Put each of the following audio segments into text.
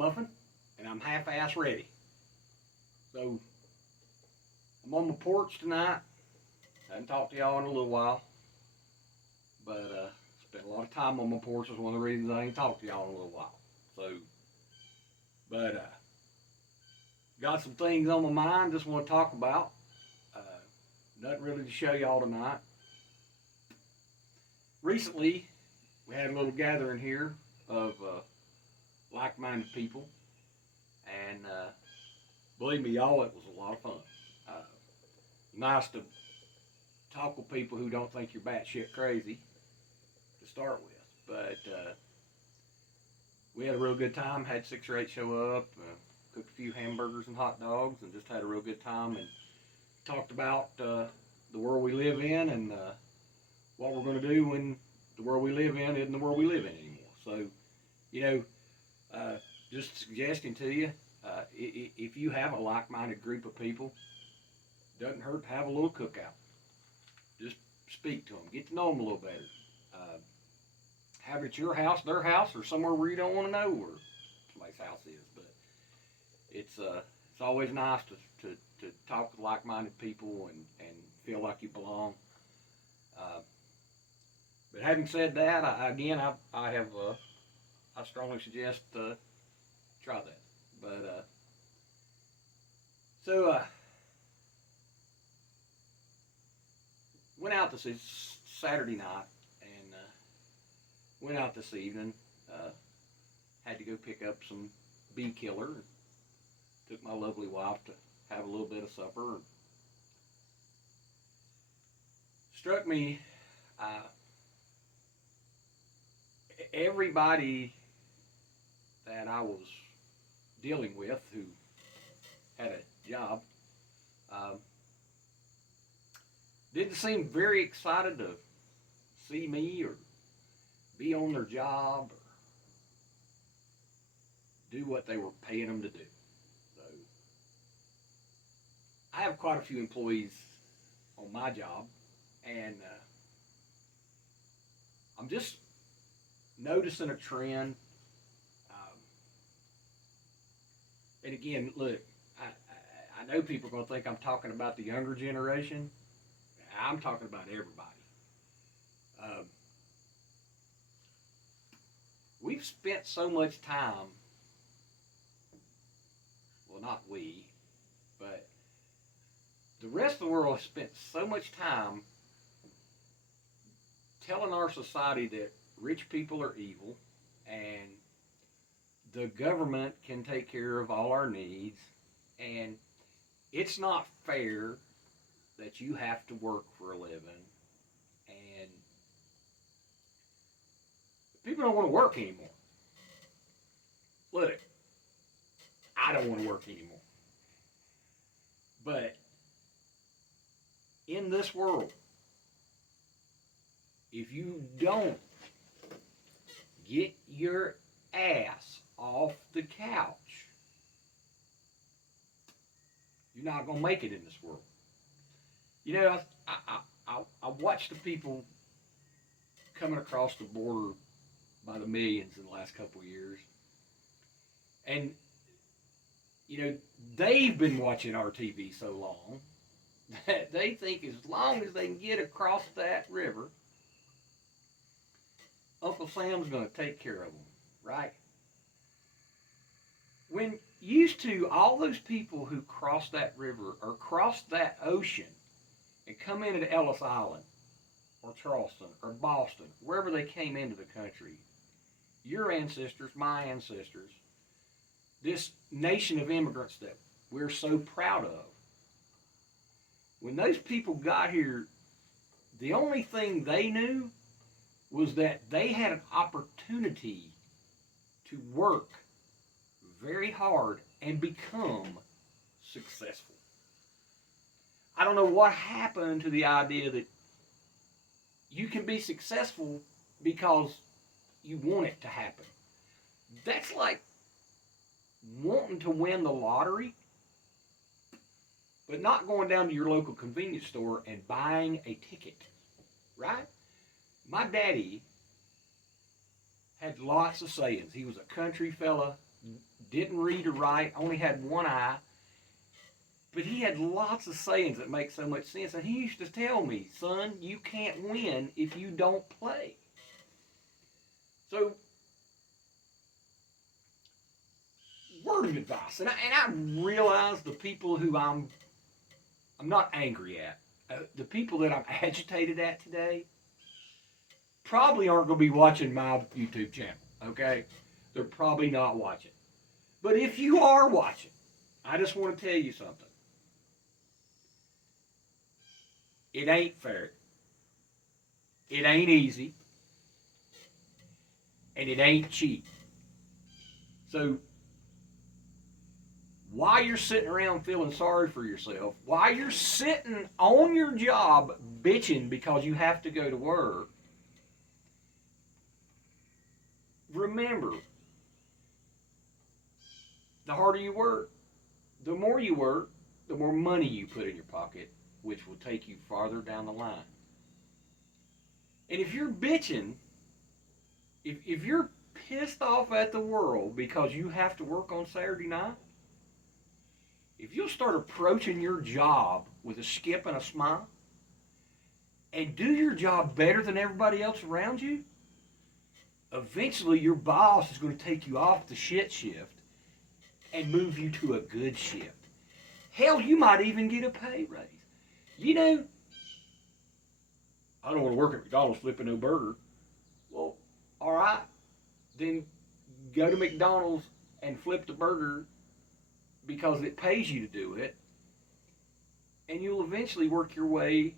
muffin, and I'm half-ass ready. So, I'm on my porch tonight. I haven't talked to y'all in a little while. But, spent a lot of time on my porch. That's one of the reasons I ain't talked to y'all in a little while. So, but, got some things on my mind just want to talk about. Nothing really to show y'all tonight. Recently, we had a little gathering here of like-minded people, and believe me, y'all, it was a lot of fun. Nice to talk with people who don't think you're batshit crazy to start with, but we had a real good time. Had 6 or 8 show up, cooked a few hamburgers and hot dogs, and just had a real good time, and talked about the world we live in and what we're going to do when the world we live in isn't the world we live in anymore. So, you know, just a suggestion to you, if you have a like-minded group of people, doesn't hurt to have a little cookout. Just speak to them, get to know them a little better. Have it at your house, their house, or somewhere where you don't want to know where somebody's house is. But it's always nice to talk with like-minded people and feel like you belong. But having said that, I strongly suggest try that. But went out this Saturday night and went out this evening. Had to go pick up some bee killer. Took my lovely wife to have a little bit of supper. Struck me, everybody that I was dealing with who had a job didn't seem very excited to see me or be on their job or do what they were paying them to do. So I have quite a few employees on my job, and I'm just noticing a trend. And again, look, I know people are going to think I'm talking about the younger generation. I'm talking about everybody. We've spent so much time, well, not we, but the rest of the world has spent so much time telling our society that rich people are evil and the government can take care of all our needs, and it's not fair that you have to work for a living, and people don't want to work anymore. Look, I don't want to work anymore. But in this world, if you don't get your ass off the couch, you're not going to make it in this world. You know, I watched the people coming across the border by the millions in the last couple of years. And, you know, they've been watching our TV so long that they think as long as they can get across that river, Uncle Sam's going to take care of them, right? When used to, all those people who crossed that river or crossed that ocean and come into Ellis Island or Charleston or Boston, wherever they came into the country, your ancestors, my ancestors, this nation of immigrants that we're so proud of, when those people got here, the only thing they knew was that they had an opportunity to work very hard and become successful. I don't know what happened to the idea that you can be successful because you want it to happen. That's like wanting to win the lottery, but not going down to your local convenience store and buying a ticket, right? My daddy had lots of sayings. He was a country fella, didn't read or write, only had one eye, but he had lots of sayings that make so much sense. And he used to tell me, son, you can't win if you don't play. So, word of advice. And I realize the people who I'm not angry at, the people that I'm agitated at today, probably aren't going to be watching my YouTube channel, okay? They're probably not watching. But if you are watching, I just want to tell you something. It ain't fair. It ain't easy. And it ain't cheap. So, while you're sitting around feeling sorry for yourself, while you're sitting on your job bitching because you have to go to work, remember, the harder you work, the more money you put in your pocket, which will take you farther down the line. And if you're bitching, if you're pissed off at the world because you have to work on Saturday night, if you'll start approaching your job with a skip and a smile and do your job better than everybody else around you, eventually your boss is going to take you off the shit shift and move you to a good shift. Hell, you might even get a pay raise. You know, I don't want to work at McDonald's flipping no burger. Well, all right, then go to McDonald's and flip the burger because it pays you to do it, and you'll eventually work your way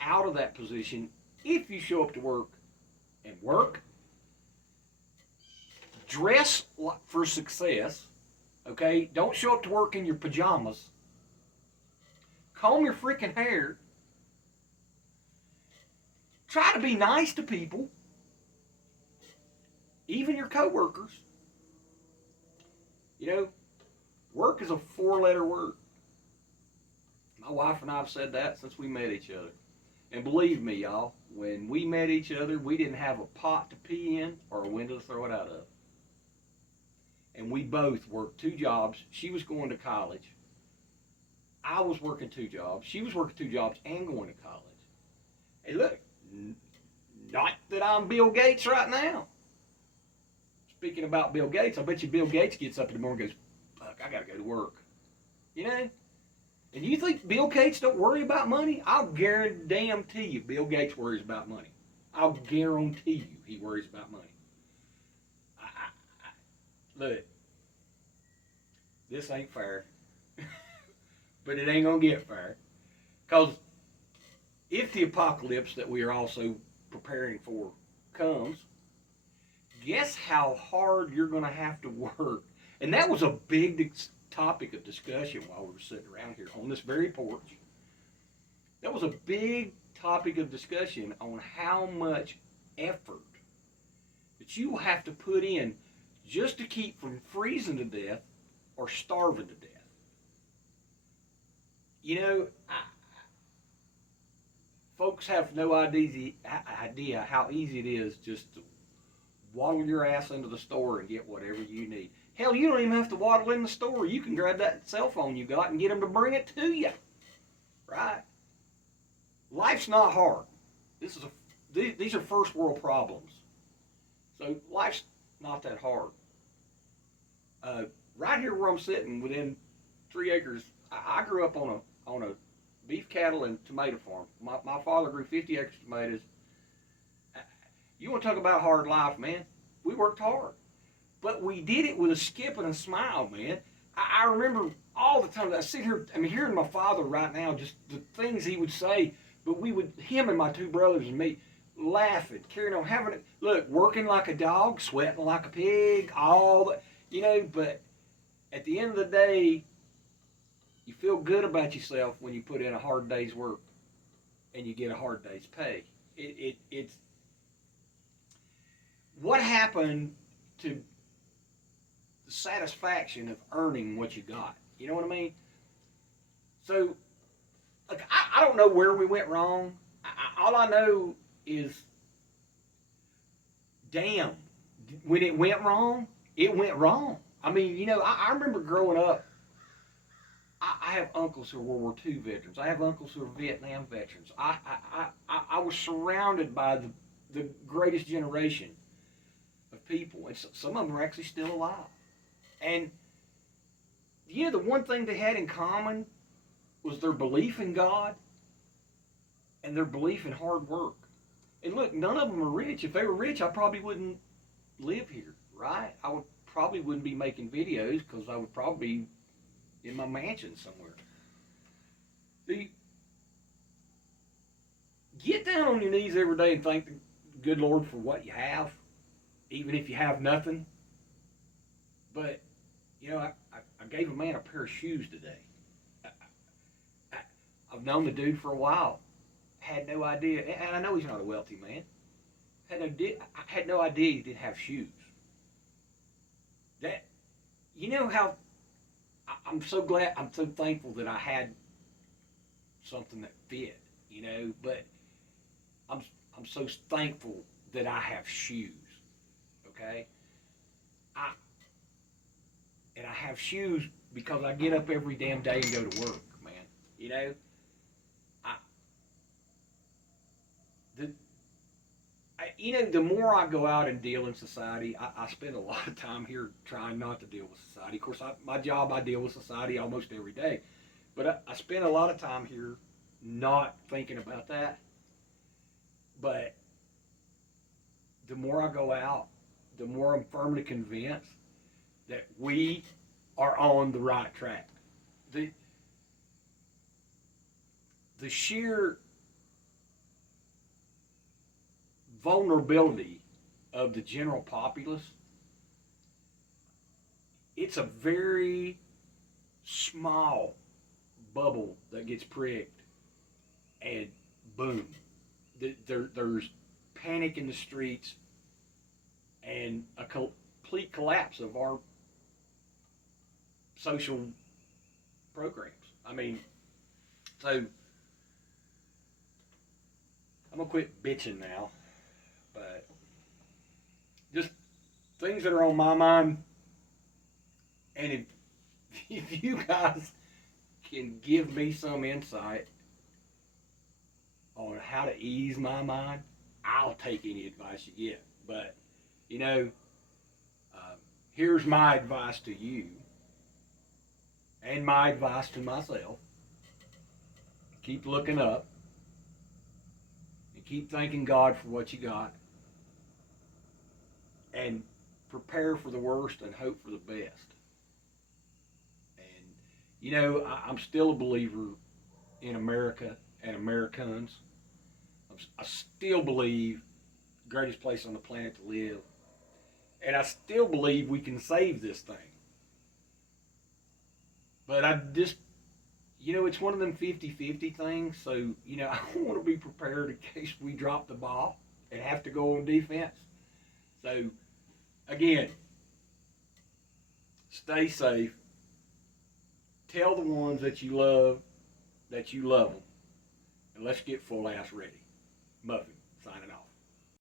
out of that position if you show up to work and work. Dress for success, okay? Don't show up to work in your pajamas. Comb your freaking hair. Try to be nice to people, even your coworkers. You know, work is a 4-letter word. My wife and I have said that since we met each other. And believe me, y'all, when we met each other, we didn't have a pot to pee in or a window to throw it out of. And we both worked 2 jobs. She was going to college. I was working 2 jobs. She was working 2 jobs and going to college. Hey, look, not that I'm Bill Gates right now. Speaking about Bill Gates, I bet you Bill Gates gets up in the morning and goes, fuck, I gotta go to work. You know? And you think Bill Gates don't worry about money? I'll guarantee you Bill Gates worries about money. I'll guarantee you he worries about money. Look, this ain't fair. But it ain't gonna get fair. Because if the apocalypse that we are also preparing for comes, guess how hard you're gonna have to work. And that was a big topic of discussion while we were sitting around here on this very porch. That was a big topic of discussion on how much effort that you will have to put in just to keep from freezing to death or starving to death. You know, folks have no idea how easy it is just to waddle your ass into the store and get whatever you need. Hell, you don't even have to waddle in the store. You can grab that cell phone you got and get them to bring it to you. Right? Life's not hard. These are first world problems. So life's not that hard. Right here where I'm sitting, within 3 acres, I grew up on a beef cattle and tomato farm. My father grew 50 acres of tomatoes. You want to talk about hard life, man? We worked hard. But we did it with a skip and a smile, man. I remember all the time. I sit here, hearing my father right now, just the things he would say. But him and my 2 brothers and me, laughing, carrying on, having it. Look, working like a dog, sweating like a pig, all the, but at the end of the day, you feel good about yourself when you put in a hard day's work and you get a hard day's pay. It's what happened to the satisfaction of earning what you got. You know what I mean? So, like, I don't know where we went wrong. All I know is, damn, when it went wrong, it went wrong. I mean, I remember growing up. I have uncles who are World War II veterans. I have uncles who are Vietnam veterans. I was surrounded by the greatest generation of people, and some of them are actually still alive. And the one thing they had in common was their belief in God and their belief in hard work. And look, none of them are rich. If they were rich, I probably wouldn't live here, right? I would probably wouldn't be making videos because I would probably be in my mansion somewhere. The Get down on your knees every day and thank the good Lord for what you have, even if you have nothing. But I gave a man a pair of shoes today. I, I've known the dude for a while. Had no idea, and I know he's not a wealthy man. I had no idea he didn't have shoes. That how I'm so glad, I'm so thankful that I had something that fit. But I'm I'm so thankful that I have shoes. Okay, I and I have shoes because I get up every damn day and go to work, man. You know, I the the more I go out and deal in society, I spend a lot of time here trying not to deal with society. Of course, my job, I deal with society almost every day, but I spend a lot of time here not thinking about that. But the more I go out, the more I'm firmly convinced that we are on the right track. The the sheer vulnerability of the general populace, it's a very small bubble that gets pricked, and boom, there's panic in the streets and a complete collapse of our social programs. I mean, so I'm gonna quit bitching now, but just things that are on my mind, and if you guys can give me some insight on how to ease my mind, I'll take any advice you get. But you know, um, here's my advice to you, and my advice to myself: keep looking up, and keep thanking God for what you got, and prepare for the worst and hope for the best. And I'm still a believer in America and Americans. I still believe the greatest place on the planet to live, and I still believe we can save this thing. But I just, it's one of them 50-50 things. So, I want to be prepared in case we drop the ball and have to go on defense. So, again, stay safe. Tell the ones that you love them. And let's get full ass ready. Muffin, signing off.